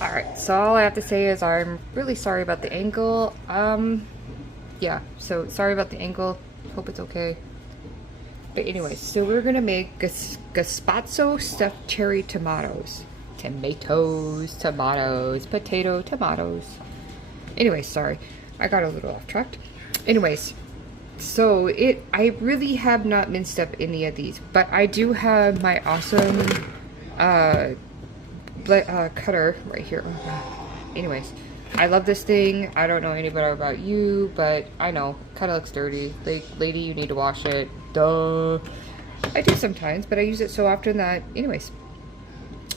Alright, so all I have to say is I'm really sorry about the angle. Yeah, so sorry about the angle. Hope it's okay. But anyways, so we're gonna make gazpacho stuffed cherry tomatoes. Tomatoes, potato, tomatoes. Anyways, sorry. I got a little off track. Anyways, so I really have not minced up any of these, but I do have my awesome cutter right here. Anyways, I love this thing. I don't know any better about you, but I know, kind of looks dirty. Like, lady, you need to wash it. Duh. I do sometimes, but I use it so often that, anyways,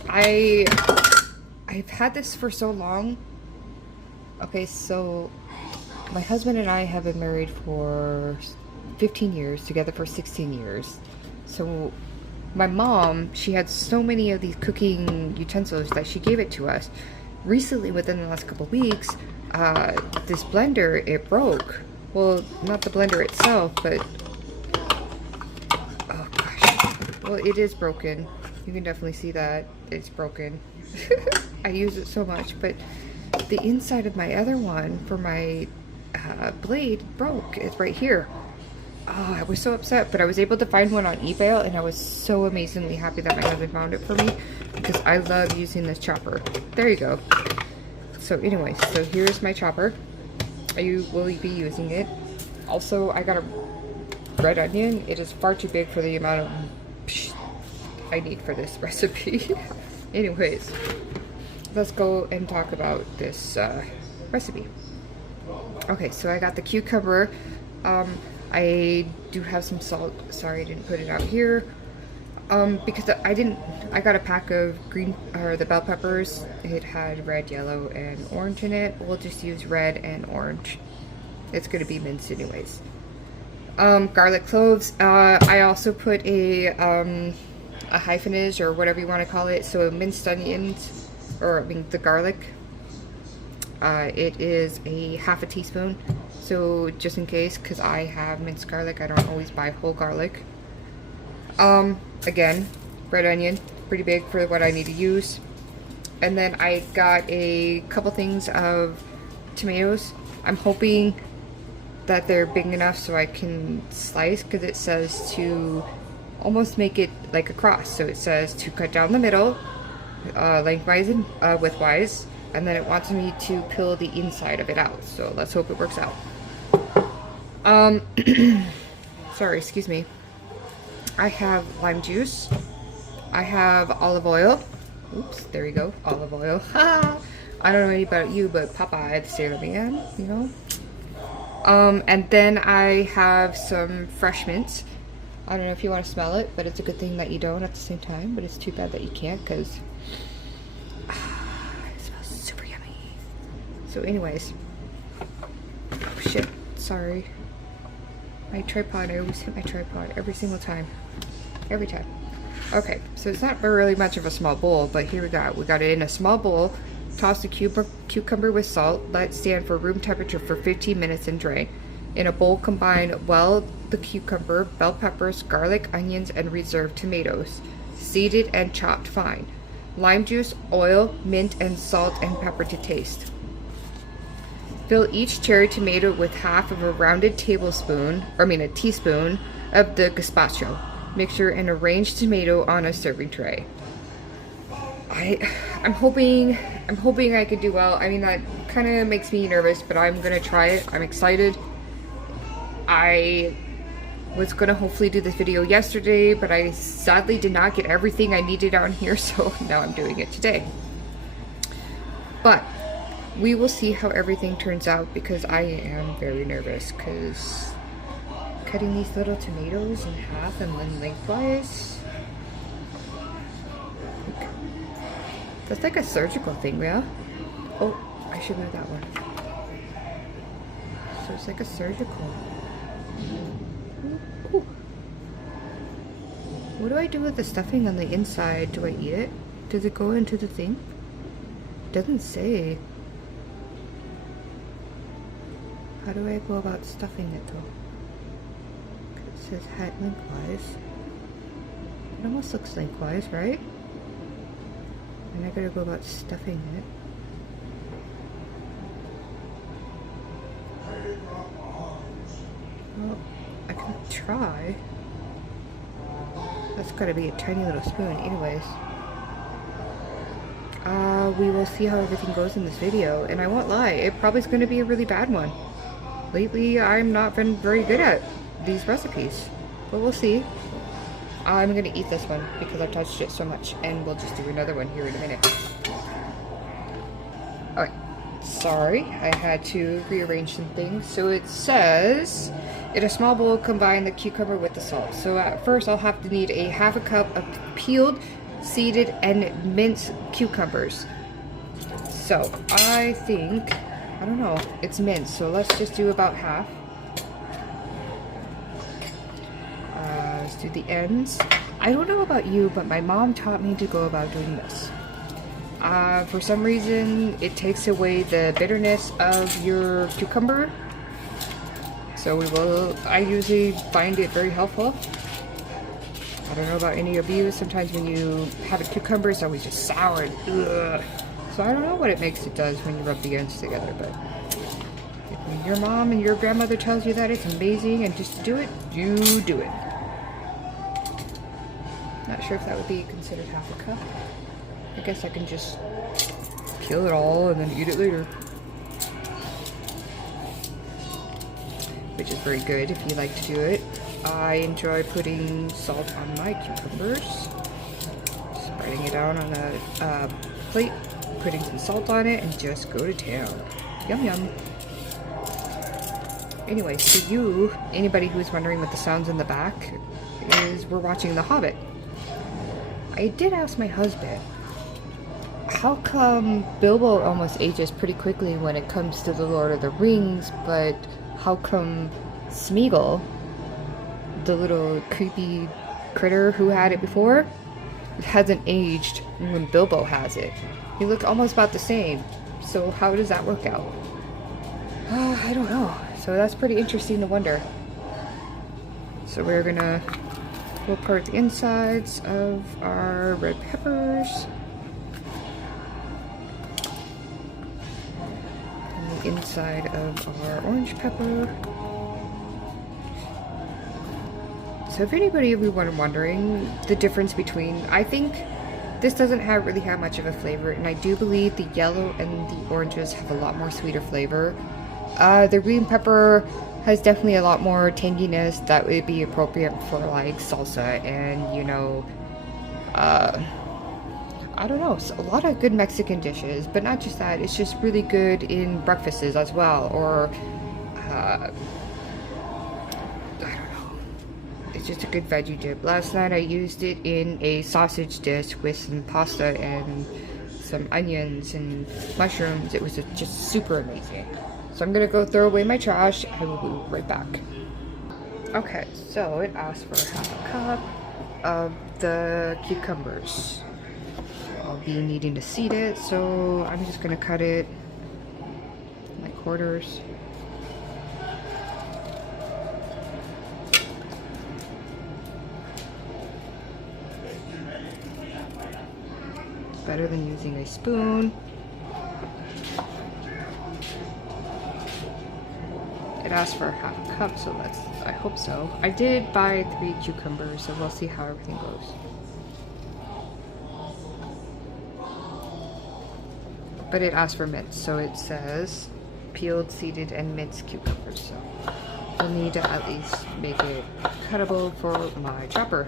I've had this for so long. Okay, so my husband and I have been married for 15 years, together for 16 years. So my mom, she had so many of these cooking utensils that she gave it to us. Recently, within the last couple of weeks, this blender, it broke. Well, not the blender itself, but oh gosh. Well, it is broken. You can definitely see that it's broken. I use it so much, but the inside of my other one for my blade broke. It's right here. Oh, I was so upset, but I was able to find one on eBay, and I was so amazingly happy that my husband found it for me because I love using this chopper. There you go. So anyways, so here's my chopper. Will be using it. Also, I got a red onion. It is far too big for the amount of I need for this recipe. Anyways, let's go and talk about this recipe. Okay, so I got the cucumber. I do have some salt. Sorry, I didn't put it out here. Because I got a pack of the bell peppers. It had red, yellow, and orange in it. We'll just use red and orange. It's gonna be minced anyways. Garlic cloves. I also put a hyphenage, or whatever you want to call it. So minced onions, or I mean the garlic. It is a half a teaspoon. So just in case, because I have minced garlic, I don't always buy whole garlic. Again, red onion, pretty big for what I need to use. And then I got a couple things of tomatoes. I'm hoping that they're big enough so I can slice, because it says to almost make it like a cross. So it says to cut down the middle, lengthwise and widthwise, and then it wants me to peel the inside of it out. So let's hope it works out. Sorry, excuse me. I have lime juice. I have olive oil. Oops, there you go, olive oil. I don't know any about you, but Popeye the Sailor Man, you know. And then I have some fresh mint. I don't know if you want to smell it, but it's a good thing that you don't at the same time. But it's too bad that you can't, because it smells super yummy. So anyways, oh shit, sorry. My tripod, I always hit my tripod every single time. Every time. Okay, so it's not really much of a small bowl, but here we got it in a small bowl. Toss the cucumber with salt. Let it stand for room temperature for 15 minutes and drain. In a bowl, combine the cucumber, bell peppers, garlic, onions, and reserved tomatoes, seeded and chopped fine. Lime juice, oil, mint, and salt and pepper to taste. Fill each cherry tomato with half of a rounded teaspoon of the gazpacho mixture and arrange tomato on a serving tray. I'm hoping I could do well. I mean, that kind of makes me nervous, but I'm gonna try it. I'm excited. I was gonna hopefully do this video yesterday, but I sadly did not get everything I needed on here, so now I'm doing it today. But we will see how everything turns out, because I am very nervous, because cutting these little tomatoes in half and then lengthwise, that's like a surgical thing, yeah? Oh, I should move that one. So it's like a surgical. Ooh. What do I do with the stuffing on the inside? Do I eat it? Does it go into the thing? It doesn't say. How do I go about stuffing it though? It says hat lengthwise. It almost looks lengthwise, right? And I gotta go about stuffing it. Well, I can try. That's gotta be a tiny little spoon, anyways. We will see how everything goes in this video, and I won't lie, it probably is gonna be a really bad one. Lately, I'm not been very good at these recipes, but we'll see. I'm gonna eat this one because I've touched it so much, and we'll just do another one here in a minute. Alright, sorry, I had to rearrange some things. So it says, in a small bowl, combine the cucumber with the salt. So at first, I'll have to need a half a cup of peeled, seeded, and minced cucumbers. So I think, I don't know, it's minced, so let's just do about half. Let's do the ends. I don't know about you, but my mom taught me to go about doing this. For some reason, it takes away the bitterness of your cucumber. So I usually find it very helpful. I don't know about any of you. Sometimes when you have a cucumber, it's always just sour and ugh. So I don't know what it does when you rub the ends together, but if your mom and your grandmother tells you that it's amazing and just do it, you do it. Not sure if that would be considered half a cup. I guess I can just peel it all and then eat it later. Which is very good if you like to do it. I enjoy putting salt on my cucumbers. Spreading it down on a plate, putting some salt on it, and just go to town. Yum yum. Anyway, so anybody who's wondering what the sounds in the back is, we're watching The Hobbit. I did ask my husband, how come Bilbo almost ages pretty quickly when it comes to the Lord of the Rings, but how come Smeagol, the little creepy critter who had it before, hasn't aged when Bilbo has it? He look almost about the same. So how does that work out? I don't know. So that's pretty interesting to wonder. So we'll part the insides of our red peppers. And the inside of our orange pepper. So if anybody of you were wondering the difference between, I think this doesn't really have much of a flavor, and I do believe the yellow and the oranges have a lot more sweeter flavor. The green pepper has definitely a lot more tanginess that would be appropriate for like salsa and, you know, I don't know, a lot of good Mexican dishes, but not just that, it's just really good in breakfasts as well, or I don't know, it's just a good veggie dip. Last night I used it in a sausage dish with some pasta and some onions and mushrooms. It was just super amazing. So I'm gonna go throw away my trash. I will be right back. Okay, so it asked for half a cup of the cucumbers. I'll be needing to seed it, so I'm just gonna cut it like quarters. It's better than using a spoon. It asked for half a cup, so I hope so. I did buy 3 cucumbers, so we'll see how everything goes. But it asked for minced, so it says peeled, seeded, and minced cucumbers. So I'll need to at least make it cuttable for my chopper.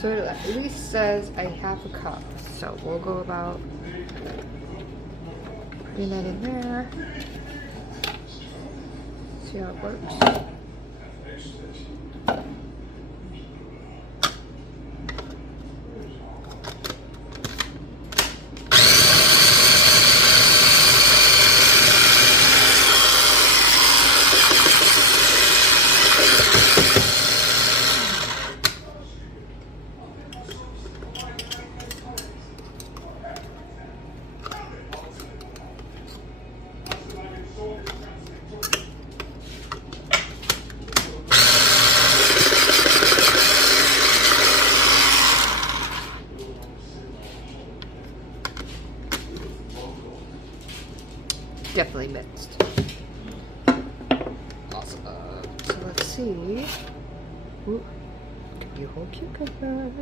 So it at least says a half a cup. So we'll go about putting that in there. See how it works. Definitely mixed. Awesome. So let's see. Ooh, could be a whole cucumber.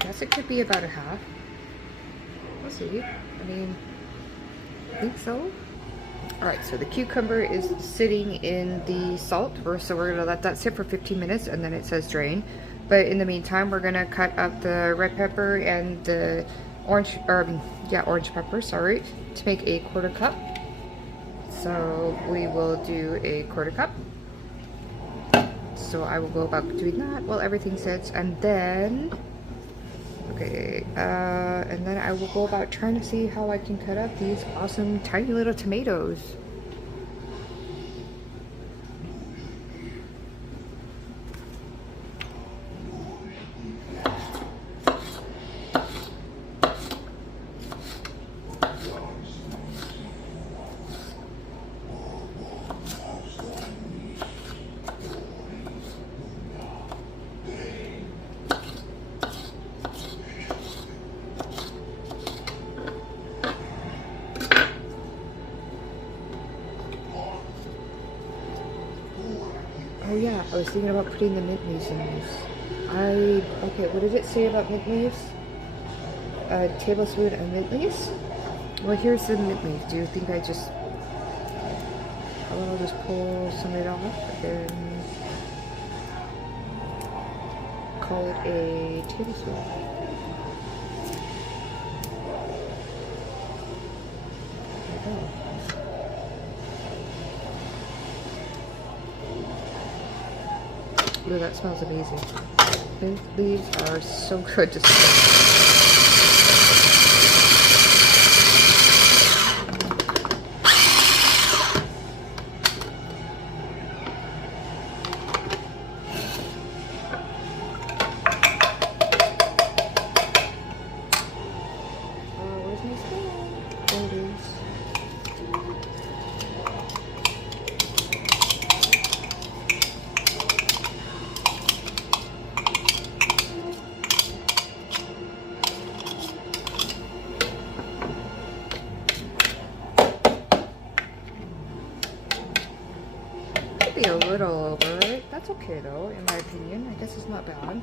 Guess it could be about a half. We'll see. I mean, I think so. Alright, so the cucumber is sitting in the salt. So we're going to let that sit for 15 minutes and then it says drain. But in the meantime, we're going to cut up the red pepper and the orange pepper, sorry, to make a 1/4 cup. So we will do a 1/4 cup. So I will go about doing that while everything sits, and then and then I will go about trying to see how I can cut up these awesome tiny little tomatoes. Oh yeah, I was thinking about putting the mint leaves in this. Okay, what did it say about mint leaves? A tablespoon of mint leaves? Well, here's the mint leaves. Do you think I'll just pull some of it off and call it a tablespoon? There we go. Ooh, that smells amazing. Mint leaves are so good to smell. Where's my spoon? There it is. Be a little over, right? That's okay though, in my opinion. I guess it's not bad.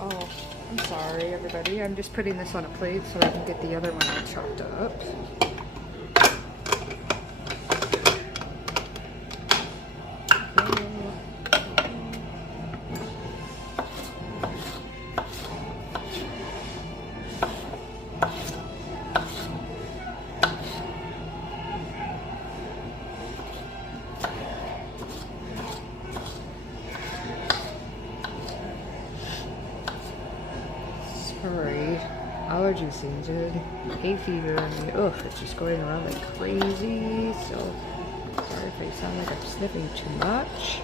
Oh, I'm sorry everybody. I'm just putting this on a plate so I can get the other one all chopped up. Sorry, allergy season, hay fever, and ugh, it's just going around like crazy. So sorry if I sound like I'm sniffing too much.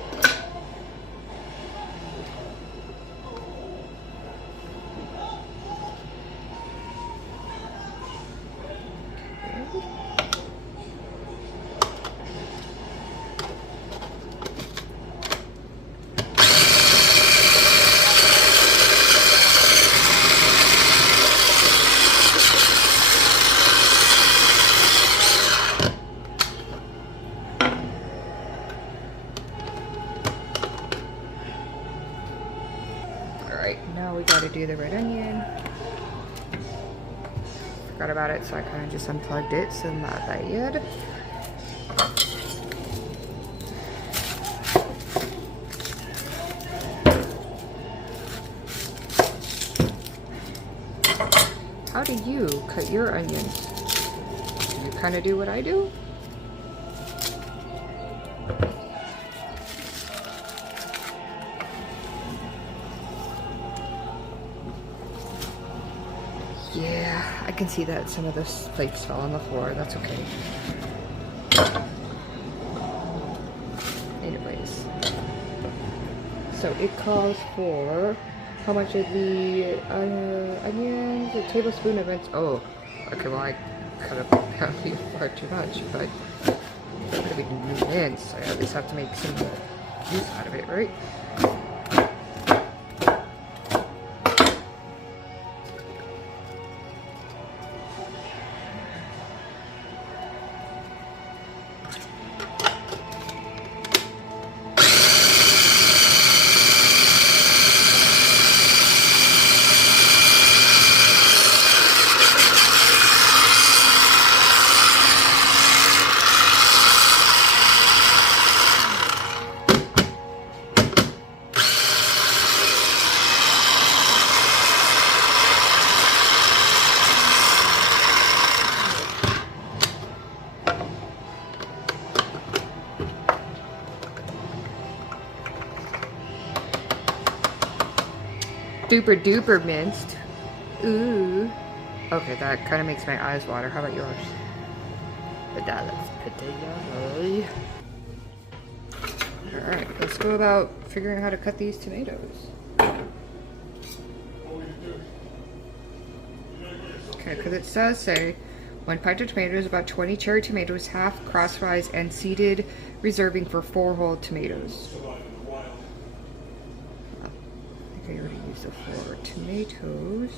how to do the red onion. Forgot about it, so I kind of just unplugged it, so not bad. How do you cut your onions? Do you kind of do what I do? Yeah, I can see that some of the flakes fell on the floor. That's okay. Anyways, so it calls for how much of the onions? A tablespoon of it. Oh, okay. Well, I cut up apparently far too much, but I'm gonna be mince. I at least have to make some use out of it, right? Super duper minced. Ooh. Okay, that kind of makes my eyes water. How about yours? But that looks pretty yummy. Alright, let's go about figuring out how to cut these tomatoes. Okay, because it does say 1 pint of tomatoes, about 20 cherry tomatoes, half crosswise and seeded, reserving for 4 whole tomatoes. I think I already used the 4 tomatoes.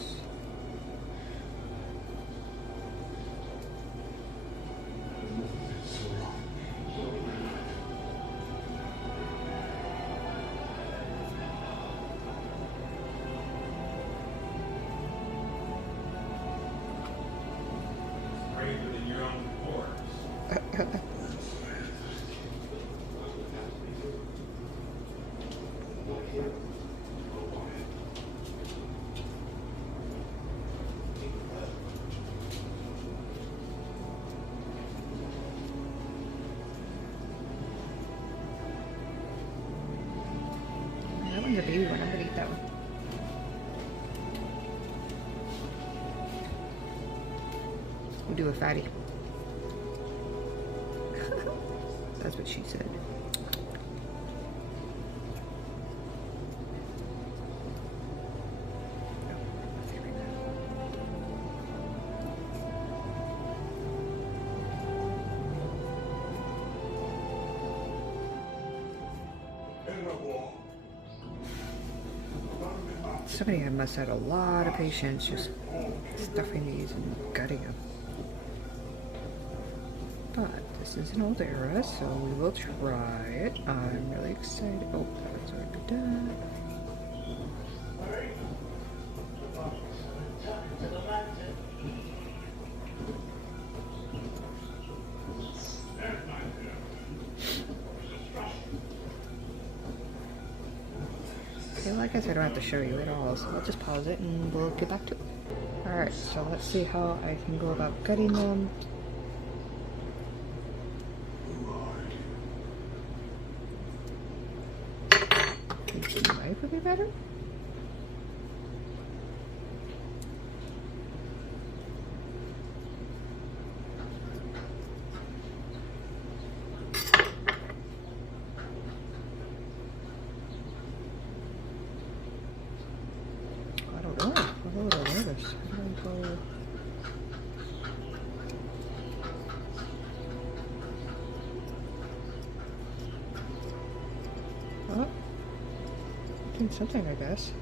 That one's a baby one. I'm gonna eat that one. We'll do a fatty. That's what she said. Somebody must have had a lot of patience just stuffing these and gutting them. But this is an old era, so we will try it. I'm really excited. Oh, that's already done. Okay, well, I guess I don't have to show you it all, so I'll just pause it and we'll get back to it. Alright, so let's see how I can go about gutting them. The knife would be better. I don't know. I'm a little nervous. I'm gonna go. Oh. Doing something, I guess.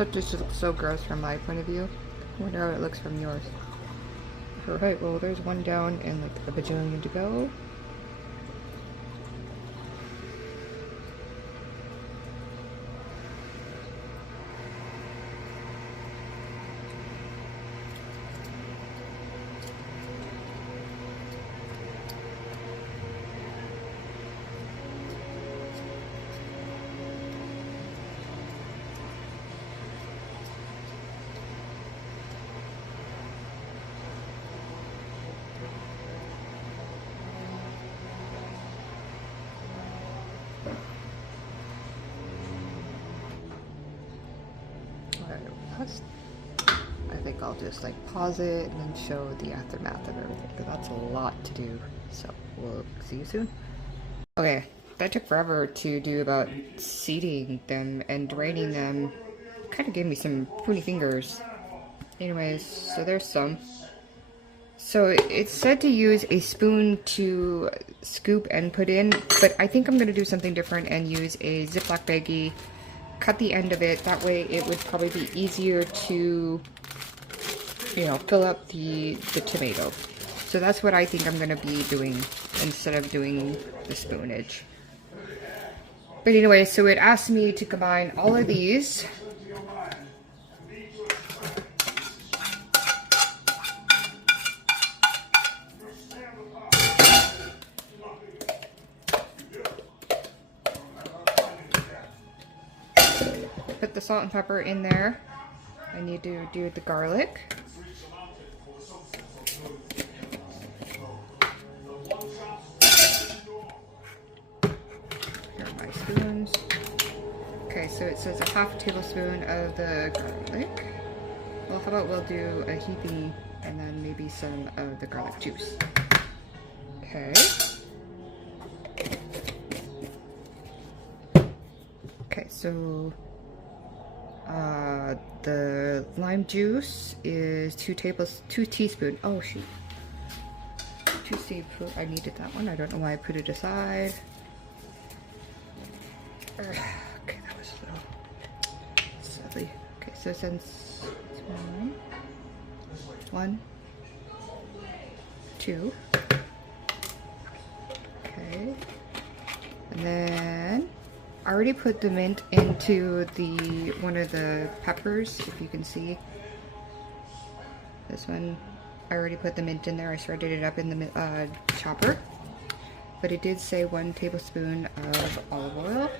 Sometimes it just looks so gross from my point of view. I wonder how it looks from yours. Alright, well there's one down and like a bajillion to go. I think I'll just like pause it and then show the aftermath of everything, because that's a lot to do. So we'll see you soon. Okay, that took forever to do about seeding them and draining them. Kind of gave me some pruny fingers. Anyways, so there's some. So it's said to use a spoon to scoop and put in, but I think I'm going to do something different and use a Ziploc baggie. Cut the end of it, that way it would probably be easier to, you know, fill up the tomato. So that's what I think I'm going to be doing instead of doing the spoonage. But anyway, so it asked me to combine all of these. Put the salt and pepper in there. I need to do the garlic. Here are my spoons. Okay, so it says a half tablespoon of the garlic. Well, how about we'll do a heaping and then maybe some of the garlic juice. Okay. Okay, so the lime juice is 2 teaspoons. Oh shoot. 2 teaspoons. I needed that one. I don't know why I put it aside. Okay, that was a little silly. Okay, so since it's 1, 2. Okay. And then I already put the mint into one of the peppers, if you can see. This one, I already put the mint in there. I shredded it up in the chopper. But it did say 1 tablespoon of olive oil.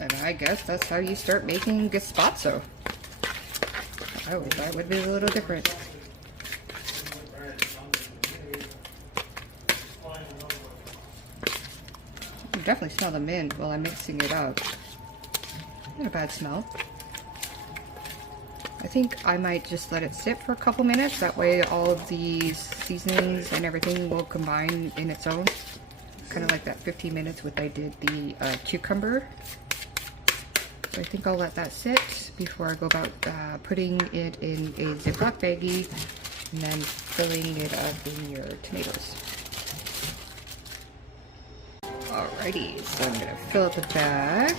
And I guess that's how you start making gazpacho. Oh, that would be a little different. You can definitely smell the mint while I'm mixing it up. Not a bad smell. I think I might just let it sit for a couple minutes. That way all of these seasonings and everything will combine in its own. Kind of like that 15 minutes with I did the cucumber. So I think I'll let that sit before I go about putting it in a Ziploc baggie and then filling it up in your tomatoes. Alrighty, so I'm going to fill up the bag.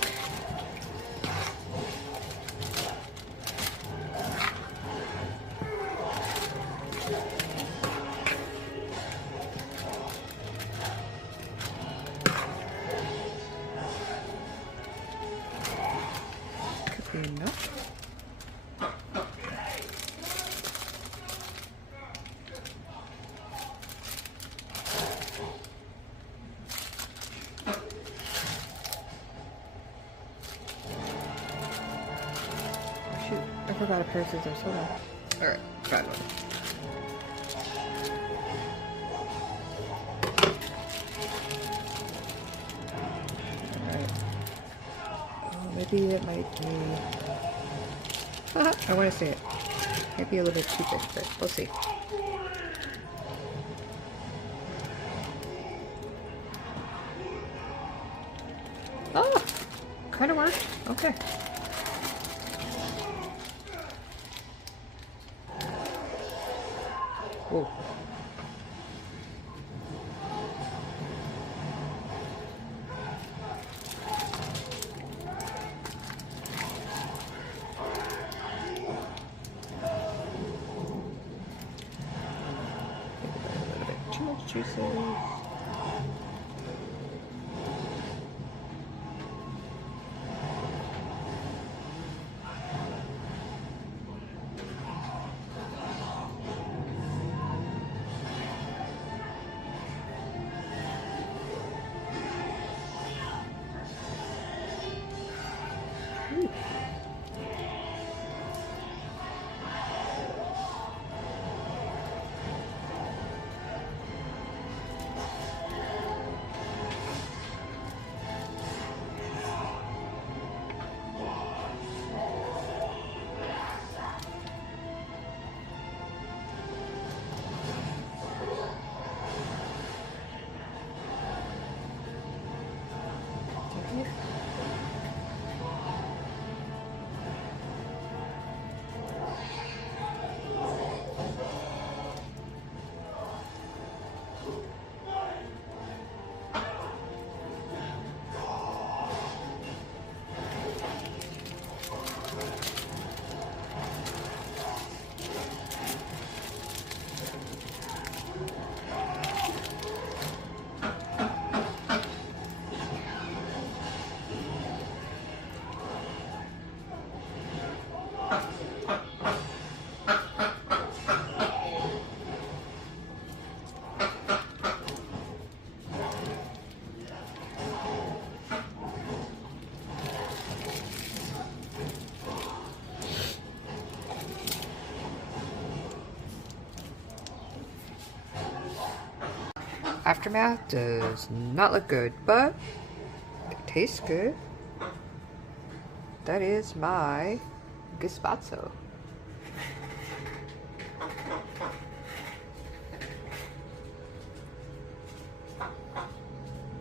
Enough. Shoot, I forgot a pair of scissors. Hold on. Alright, got one. Alright. Oh, maybe it might be... I want to see it. Might be a little bit too thick, but we'll see. Oh! Kind of worked. Okay. Oh. Too much juices. Aftermath does not look good, but it tastes good. That is my gazpacho.